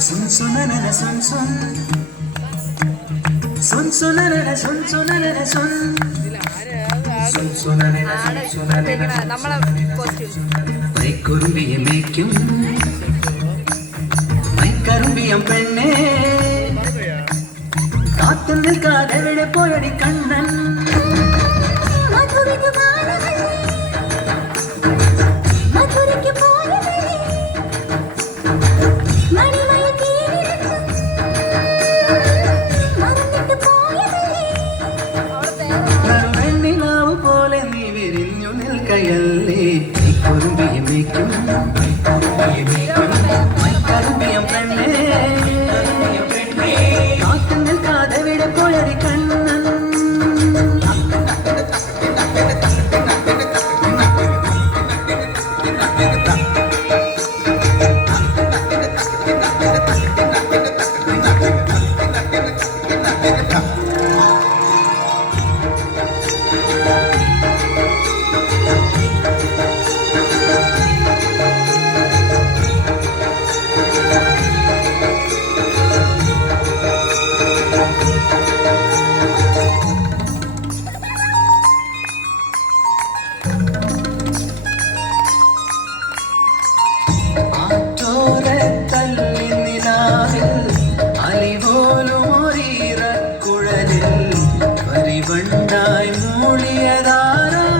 Sun sunanana sun sun. Sun sunanana sun sunanana sun. Sun sunanana sun sunanana. നമ്മളെ costume മൈക്കുറുമ്പിയെ മേയ്ക്കും മൈക്കറുമ്പിയം പെണ്ണേ കാത്തു നിൽക്കാതെ എവിടെ പോയടി കണ്ണൻ വെണ്ണിലാവ് പോലെ നീ വിരിഞ്ഞു നിൽക്കയല്ലേ മൈക്കുറുമ്പിയെ മേയ്ക്കും മൈക്കറുമ്പിയം പെണ്ണേ കാത്തു നിൽക്കാതെ എവിടെ പോയടി കണ്ണൻ വണ്ടായി മൂളിയതാരാണ്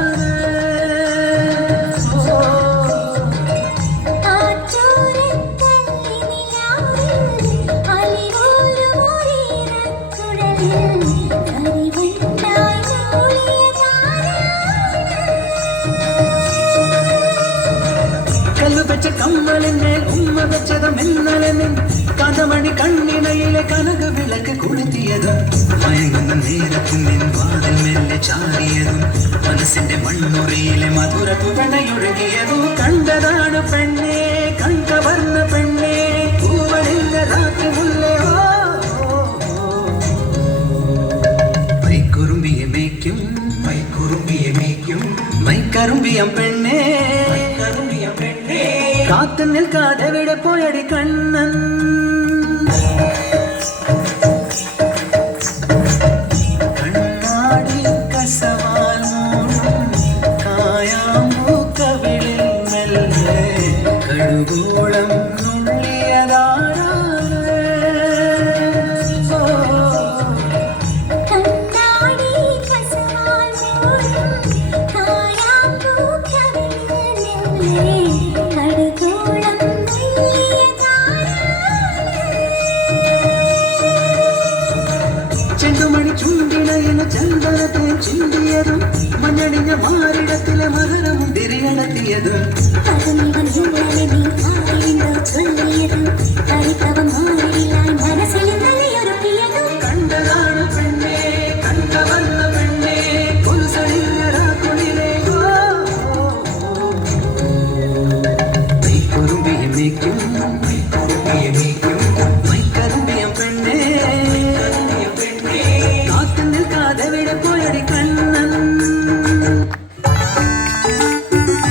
കല്ല് വെച്ച കമ്മലിന്മേൽ ഉമ്മ വെച്ചതും ഇന്നലെ നിൻ കഥമണി കണ്ണിണയിലെ കനക വിളക്ക് കൊളുത്തിയതും മയങ്ങുന്ന നേരത്ത് നിൻ വാതിൽ മെല്ലെ ചാടിയതും മനസ്സിന്റെ മണ്ണുറിയിലെ മധുര തുവണയൊഴുകിയതും കണ്ടതാണ് പെണ്ണേ കണ്ടവർന്ന പെണ്ണേ പൂവണിന്റെ രാത്രി മുല്ലയോ മൈക്കുറുമ്പിയെ മേയ്ക്കും മൈക്കുറുമ്പിയെ മേയ്ക്കും മൈക്കറുമ്പിയം പെണ്ണേ കാത്തു നിൽക്കാതെ എവിടെ പോയടി കണ്ണൻ